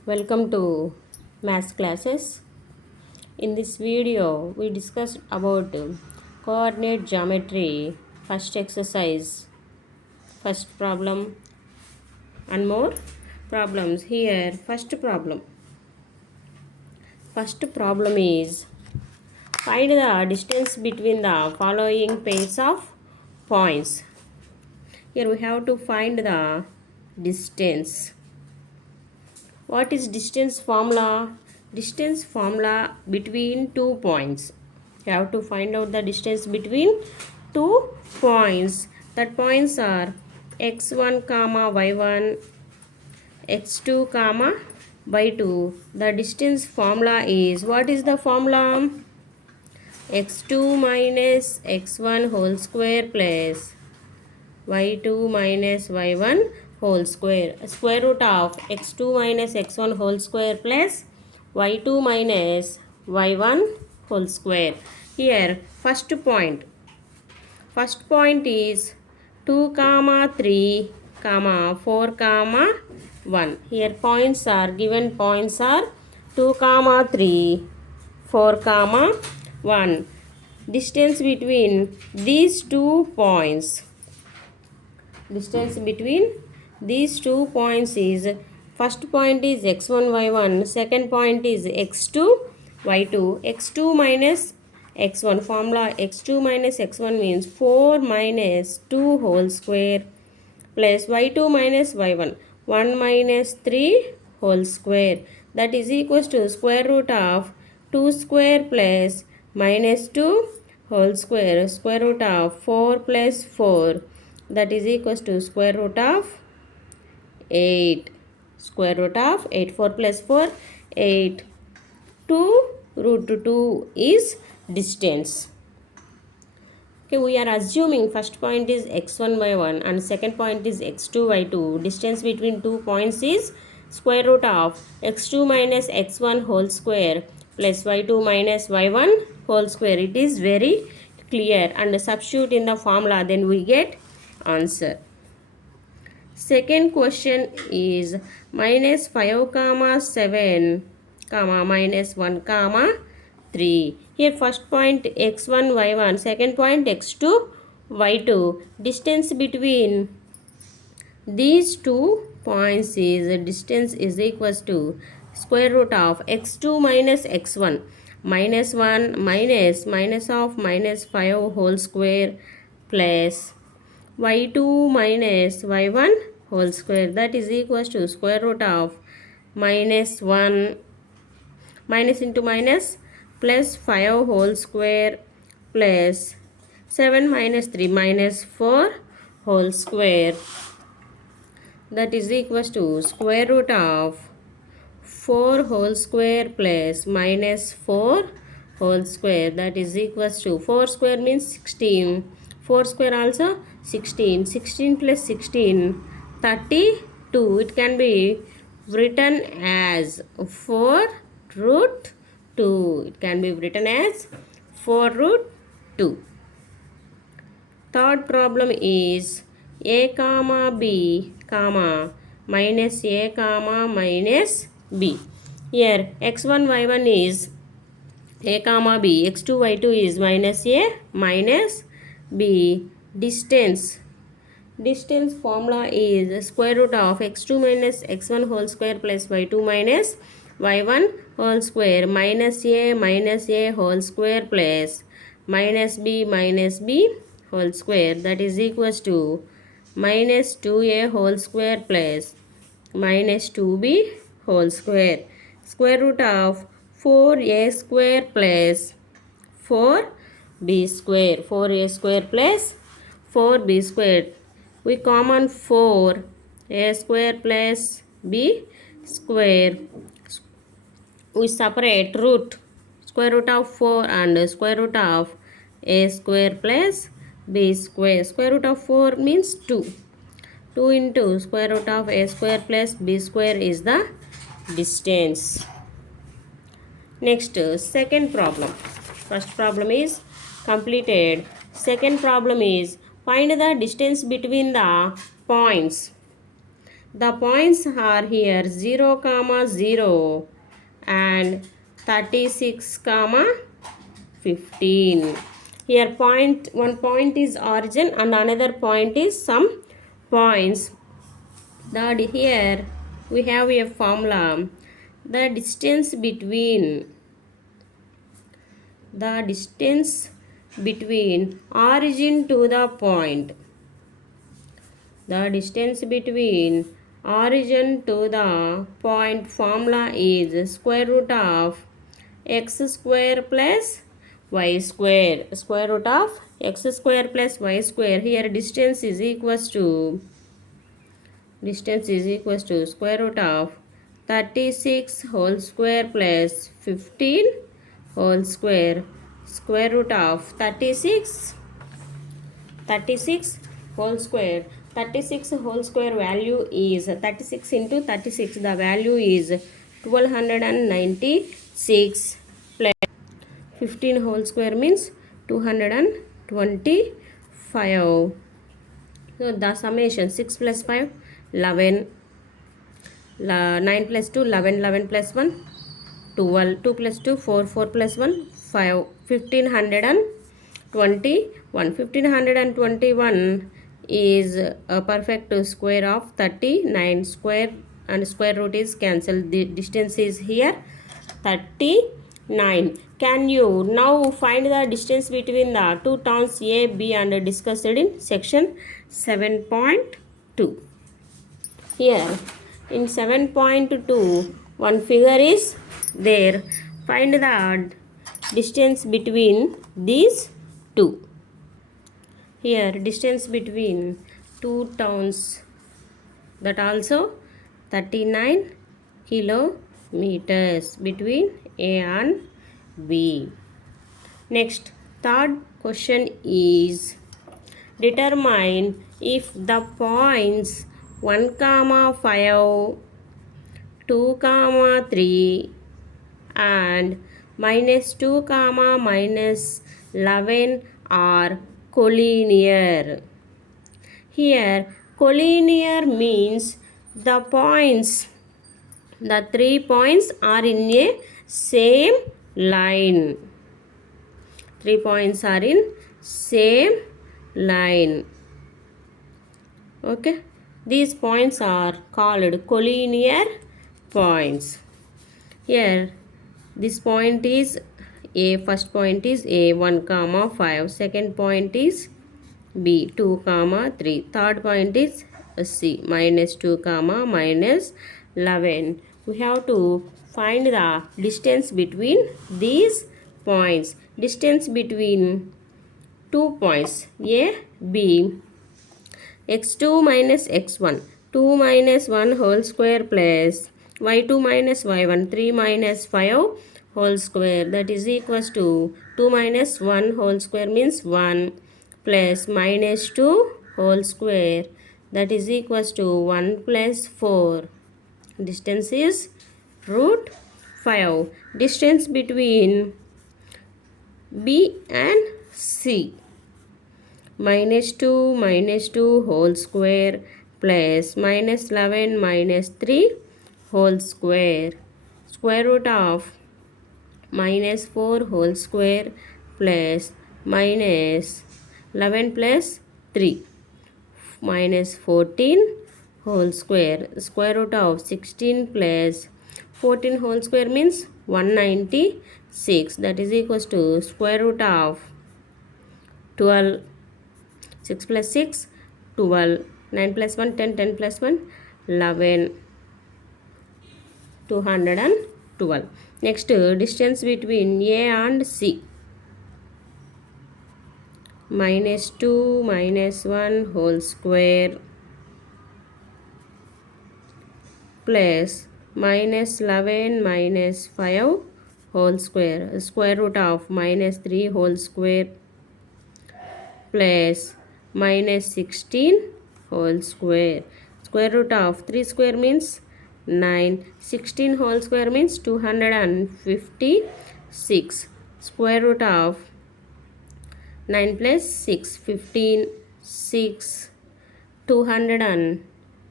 Welcome to maths classes. In this video, we discussed about coordinate geometry, first exercise, first problem, and more problems. Here, first problem. First problem is find the distance between the following pairs of points. Here we have to find the distance. What is distance formula? Distance formula between 2 points. You have to find out the distance between 2 points. That points are x1 comma y1, x2 comma y2. The distance formula is, what is the formula? x2 minus x1 whole square plus y2 minus y1 whole square. Square root of x2 minus x1 whole square plus y2 minus y1 whole square. Here first point is 2 comma 3 comma 4 comma 1. Here points are given, points are 2 comma 3, 4 comma 1. Distance between these 2 points. Distance between these 2 points is, first point is x1 y1, second point is x2 y2. x2 minus x1 formula, x2 minus x1 means 4 minus 2 whole square plus y2 minus y1, 1 minus 3 whole square, that is equals to square root of 2 square plus minus 2 whole square, square root of 4 plus 4, that is equals to square root of 8. Square root of 8, 4 plus 4, 8. 2 root 2 is distance. Okay, we are assuming first point is x1 y1 and second point is x2 y2. Distance between 2 points is square root of x2 minus x1 whole square plus y2 minus y1 whole square. It is very clear, and substitute in the formula, then we get answer. Second question is minus 5 comma 7 comma minus 1 comma 3. Here first point x1 y1, second point x2 y2. Distance between these 2 points is, distance is equals to square root of x2 minus x1, minus 1 minus of minus 5 whole square plus y2 minus y1 whole square, that is equals to square root of minus 1 minus into minus plus 5 whole square plus 7 minus 3 minus 4 whole square, that is equals to square root of 4 whole square plus minus 4 whole square, that is equals to 4 square means 16, 4 square also 16, 16 plus 16 32. It can be written as 4 root 2. It can be written as 4 root 2. Third problem is a comma b comma minus a comma minus b. Here x1 y1 is a comma b, x2 y2 is minus a minus b. Distance formula is square root of x2 minus x1 whole square plus y2 minus y1 whole square minus a whole square plus minus b whole square, that is equals to minus 2a whole square plus minus 2b whole square. Square root of 4a square plus 4b square, 4a square plus 4b square. We common 4, a square plus b square. We separate root, square root of 4 and square root of a square plus b square. Square root of 4 means 2. 2 into square root of a square plus b square is the distance. Next, second problem. First problem is completed. Second problem is find the distance between the points. The points are here 0, comma 0 and 36, comma 15. Here one point is origin and another point is some points. Here we have a formula. The distance between origin to the point. The distance between origin to the point formula is square root of x square plus y square. Square root of x square plus y square. Here distance is equals to square root of 36 whole square plus 15 whole square. Square root of 36 whole square. 36 whole square value is 36 into 36. The value is 1296 plus 15 whole square means 225. So the summation 6 plus 5 11, 9 plus 2 11, 11 plus 1 12, 2 plus 2 4, 4 plus 1 5, 1521 is a perfect square of 39. Square and square root is cancelled. The distance is here 39. Can you now find the distance between the two towns A, B and discussed in section 7.2. Here in 7.2 one figure is there. Find the distance between these two. Here distance between two towns, that also 39 kilometers between A and B. Next, third question is determine if the points 1, 5, 2, 3 and -2, -11 are collinear. Here collinear means the three points are in a same line. 3 points are in same line. Okay, these points are called collinear points. Here this point is A, first point is A 1, 5, second point is B 2, 3, third point is C -2, -11. We have to find the distance between these points. Distance between two points A, B, x2 minus x1, 2 minus 1 whole square plus y2 minus y1, 3 minus 5 whole square, that is equals to 2 minus 1 whole square means 1 plus -2 whole square, that is equals to 1 plus 4. Distance is root 5. Distance between B and C, -2 whole square plus -11 -3 whole square. Square root of -4 whole square plus -11 plus 3 -14 whole square. Square root of 16 plus 14 whole square means 196, that is equals to square root of 12. 6 plus 6 12, 9 plus 1 10, 10 plus 1 11, 212. Next, distance between A and C, -2 -1 whole square plus -11 -5 whole square. Square root of -3 whole square plus -16 whole square. Square root of 3 square means 9. 16 whole square means 256. Square root of 9 plus 6 15, 6 260.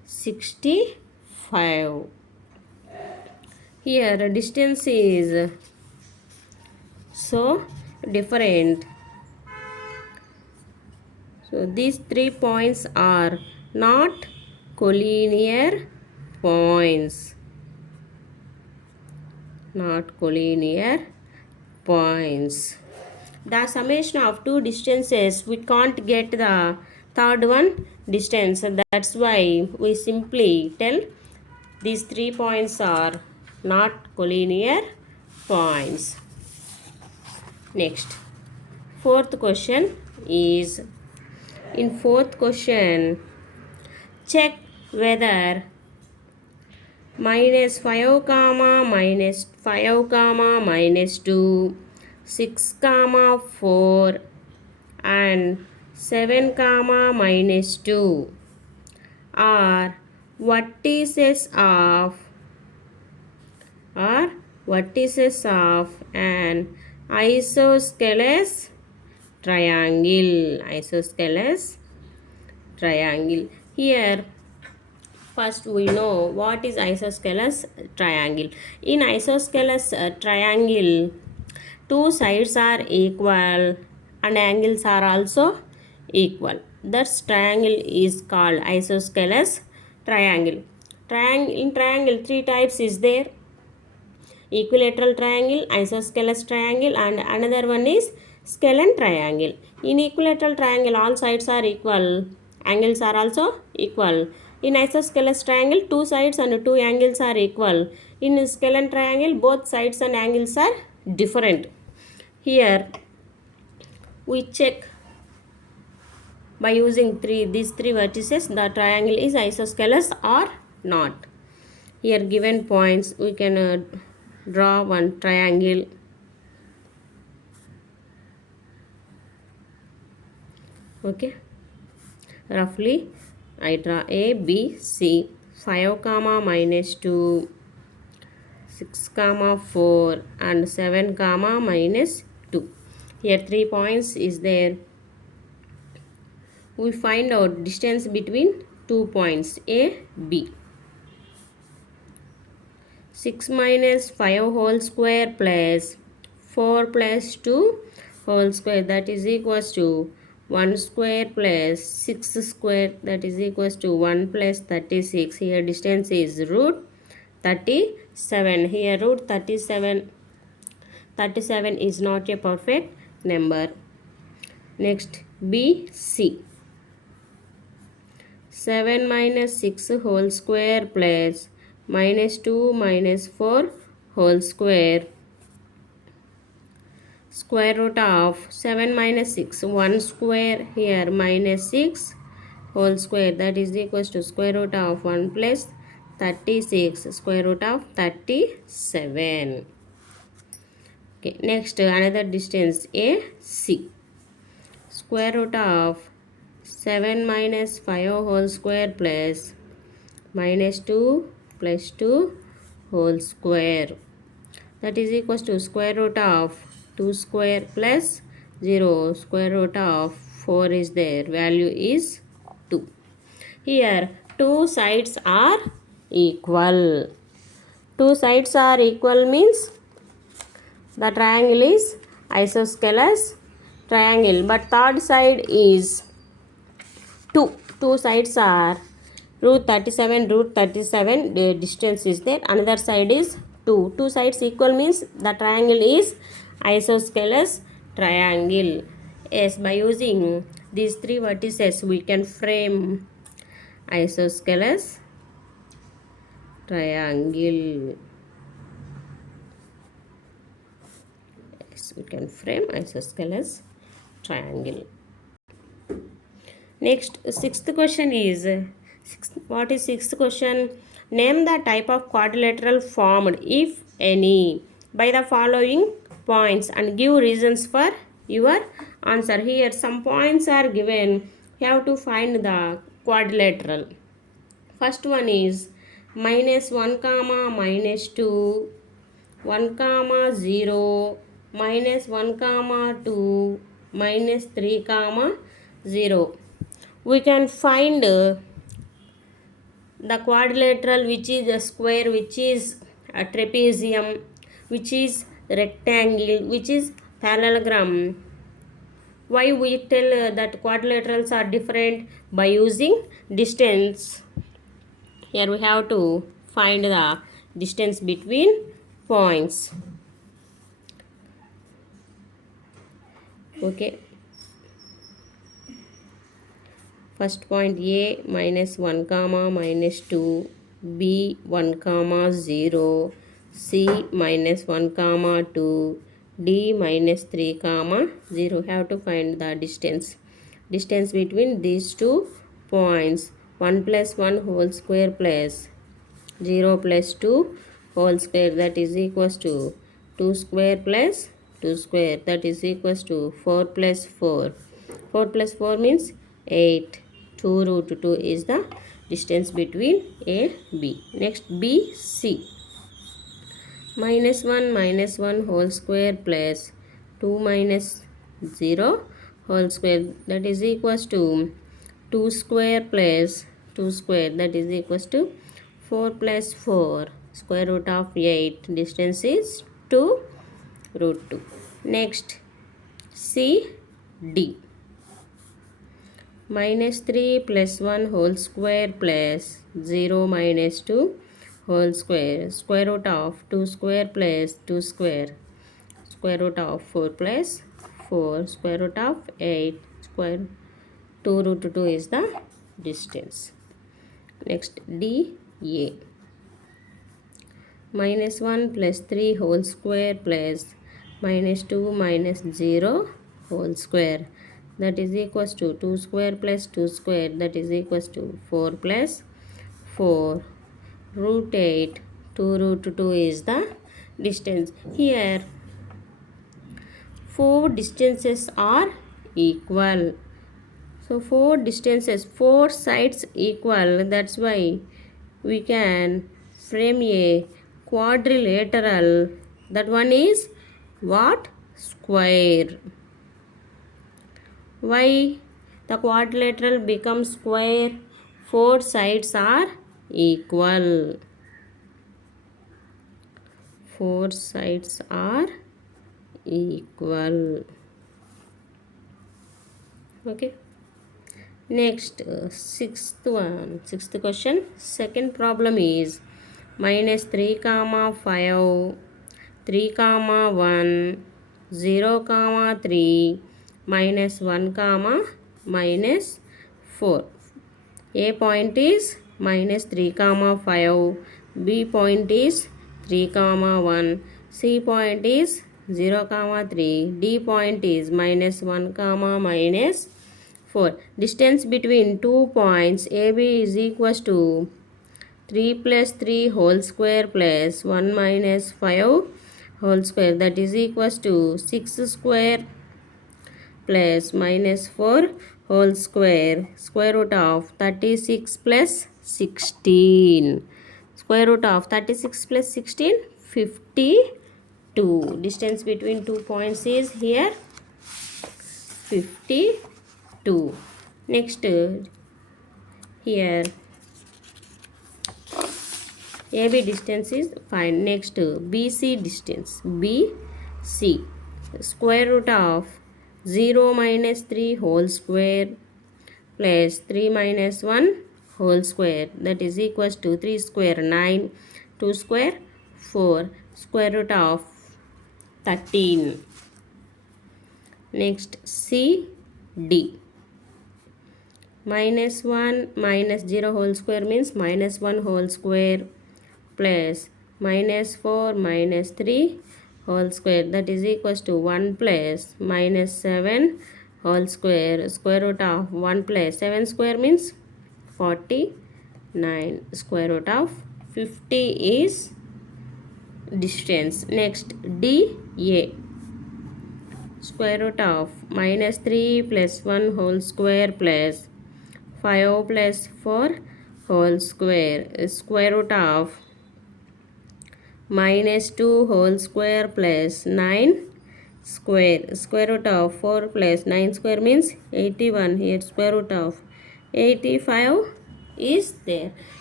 65. Here distance is so different. So these 3 points are not collinear points. Not collinear points. The summation of two distances, we can't get the third one distance. That's why we simply tell these 3 points are not collinear points. Next, fourth question is, in fourth question, check whether -5 comma -5 comma -2, 6 comma 4 and 7 comma -2 are vertices of an isosceles triangle. Here first we know what is isosceles triangle. In isosceles triangle, two sides are equal and angles are also equal. That triangle is called isosceles triangle. In triangle, three types is there: equilateral triangle, isosceles triangle, and another one is scalene triangle. In equilateral triangle, all sides are equal, angles are also equal. In isosceles triangle, two sides and two angles are equal. In scalene triangle, both sides and angles are different. Here we check by using these three vertices the triangle is isosceles or not. Here given points, we can draw one triangle. Okay, roughly I draw A, B, C, 5 comma -2, 6 comma 4 and 7 comma -2. Here 3 points is there. We find out distance between 2 points A, B. 6 minus 5 whole square plus 4 plus 2 whole square, that is equals to 1 square plus 6 square, that is equals to 1 plus 36. Here distance is root 37. Here root 37. 37 is not a perfect number. Next, B, C. 7 minus 6 whole square plus -2 minus 4 whole square. Square root of 7 minus 6, 1 square, here minus 6 whole square, that is equals to square root of 1 plus 36, square root of 37. Okay, next another distance A, C. Square root of 7 minus 5 whole square plus -2 plus 2 whole square, that is equals to square root of 2 square plus 0, square root of 4 is there, value is 2. Here two sides are equal. Two sides are equal means the triangle is isosceles triangle, but third side is 2. Two sides are root 37, the distance is there. Another side is 2. Two sides equal means the triangle is isosceles triangle. Yes, by using these three vertices we can frame isosceles triangle. Yes, we can frame isosceles triangle. Next, sixth question is, what is sixth question? Name the type of quadrilateral formed, if any, by the following points and give reasons for your answer. Here some points are given. You have to find the quadrilateral. First one is -1 comma -2, 1 comma 0, -1 comma 2, -3 comma 0. We can find The quadrilateral, which is a square, which is a trapezium, which is rectangle, which is parallelogram. Why we tell that quadrilaterals are different? By using distance. Here we have to find the distance between points. Okay. First point A minus 1 comma minus 2, B 1 comma 0, C minus 1 comma 2, D minus 3 comma 0. Have to find the distance. Distance between these two points. 1 plus 1 whole square plus 0 plus 2 whole square, that is equals to 2 square plus 2 square, that is equals to 4 plus 4. 4 plus 4 means 8. 2 root 2 is the distance between A, B. Next B, C. Minus 1 whole square plus 2 minus 0 whole square, that is equals to 2 square plus 2 square, that is equals to 4 plus 4 square root of 8. Distance is 2 root 2. Next C, D. Minus 3 plus 1 whole square plus 0 minus 2 whole square. Square root of 2 square plus 2 square. Square root of 4 plus 4. Square root of 8. Square 2 root 2 is the distance. Next D, A. Minus 1 plus 3 whole square plus minus 2 minus 0 whole square, that is equals to 2 square plus 2 square, that is equals to 4 plus 4 root 8. 2 root 2 is the distance. Here 4 distances are equal. So 4 distances, 4 sides equal, that's why we can frame a quadrilateral. That one is what? Square. Why the quadrilateral becomes square? 4 sides are equal. 4 sides are equal. Okay. Next, sixth question. Second problem is minus 3 comma 5, 3 comma 1, 0 comma 3, minus 1 comma minus 4. A point is minus 3 comma 5, B point is 3 comma 1, C point is 0 comma 3, D point is minus 1 comma minus 4. Distance between 2 points AB is equals to 3 plus 3 whole square plus 1 minus 5 whole square, that is equals to 6 square plus minus 4 whole square. Square root of 36 plus 16. Square root of 36 plus 16, 52. Distance between 2 points is here 52. Next, here AB distance is fine. Next, BC distance. BC. Square root of 0 minus 3 whole square plus 3 minus 1 whole square, that is equals to 3 square 9, 2 square 4, square root of 13. Next CD. Minus 1 minus 0 whole square means minus 1 whole square plus minus 4 minus 3 whole square, that is equals to 1 plus minus 7 whole square. Square root of 1 plus 7 square means 49. Square root of 50 is distance. Next DA. Square root of minus 3 plus 1 whole square plus 5 plus 4 whole square. Square root of minus 2 whole square plus 9 square. Square root of 4 plus 9 square means 81. Here square root of 85 is there.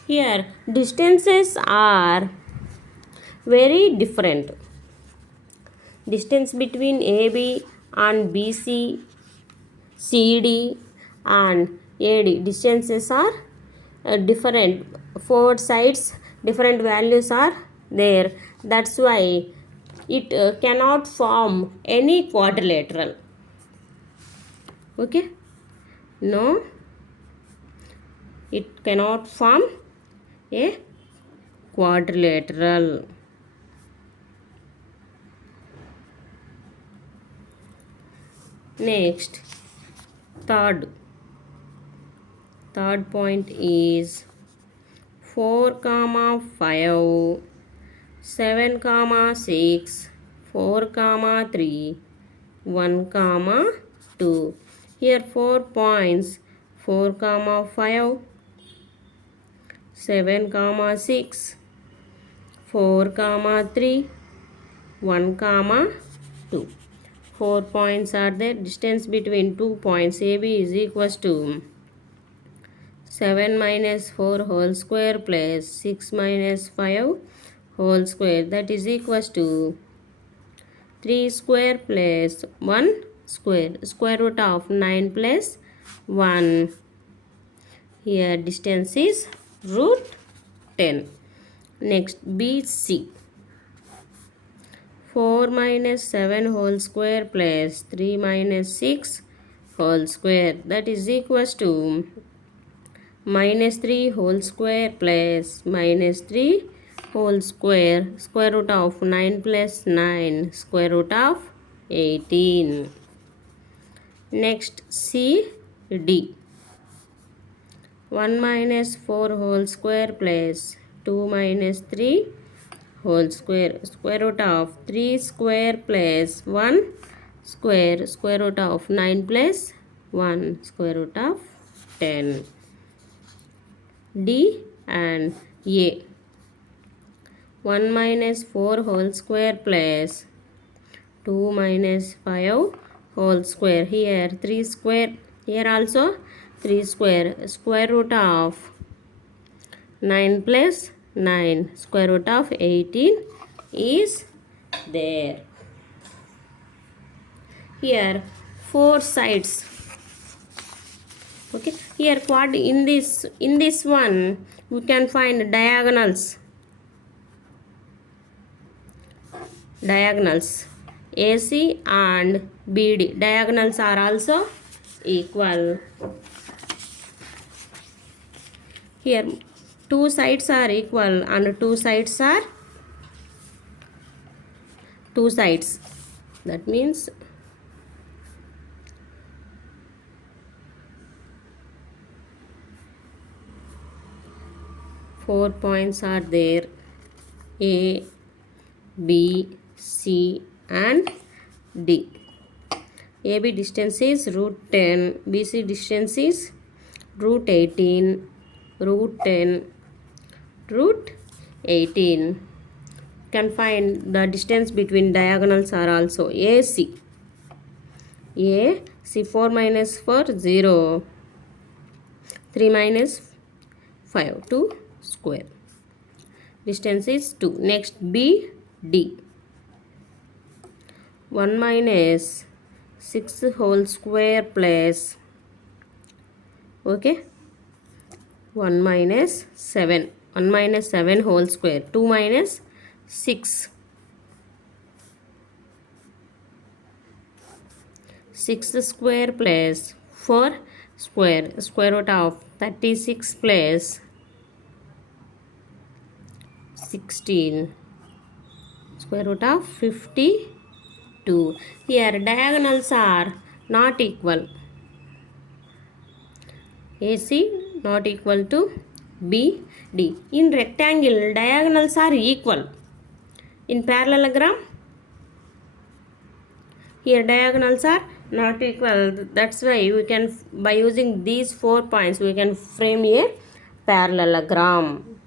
Here distances are very different. Distance between AB and BC, CD and AD distances are different. Four sides different values are there. That's why it cannot form any quadrilateral. Okay, no, it cannot form a quadrilateral. Next, third point is 4, 5, 7, 6, 4, 3, 1, 2. Here 4 points, 4, 5, 7, 6, 4, 3, 1, 2. 4 points are there. Distance between 2 points AB is equals to 7 minus 4 whole square plus 6 minus 5 whole square, that is equals to 3 square plus 1 square. Square root of 9 plus 1. Here distance is root 10. Next, BC. 4 minus 7 whole square plus 3 minus 6 whole square, that is equals to minus 3 whole square plus minus 3 whole square. Square root of 9 plus 9, square root of 18. Next, CD. 1 minus 4 whole square plus 2 minus 3 whole square. Square root of 3 square plus 1 square. Square root of 9 plus 1, square root of 10. D and A. 1 minus 4 whole square plus 2 minus 5 whole square. Here 3 square. Here also 3 square. Square root of 9 plus 9, square root of 18 is there. Here 4 sides. Okay, here quad in this one we can find diagonals. AC and BD diagonals are also equal. Here 2 sides are equal and 2 sides are 2 sides. That means four points are there, A, B, C and D. AB distance is root 10, BC distance is root 18, root 10, root 18. Can find the distance between diagonals are also AC. 4 minus 4, 0. 3 minus 5, 2 square. Distance is 2. Next, BD. 1 minus 6 whole square plus, okay, 1 minus 7. 1 minus 7 whole square. 2 minus 6. 6 square plus 4 square. Square root of 36 plus 16. Square root of 52. Here diagonals are not equal. AC not equal to BD. In rectangle diagonals are equal. In parallelogram here diagonals are not equal. That's why we can, by using these 4 points we can frame a parallelogram.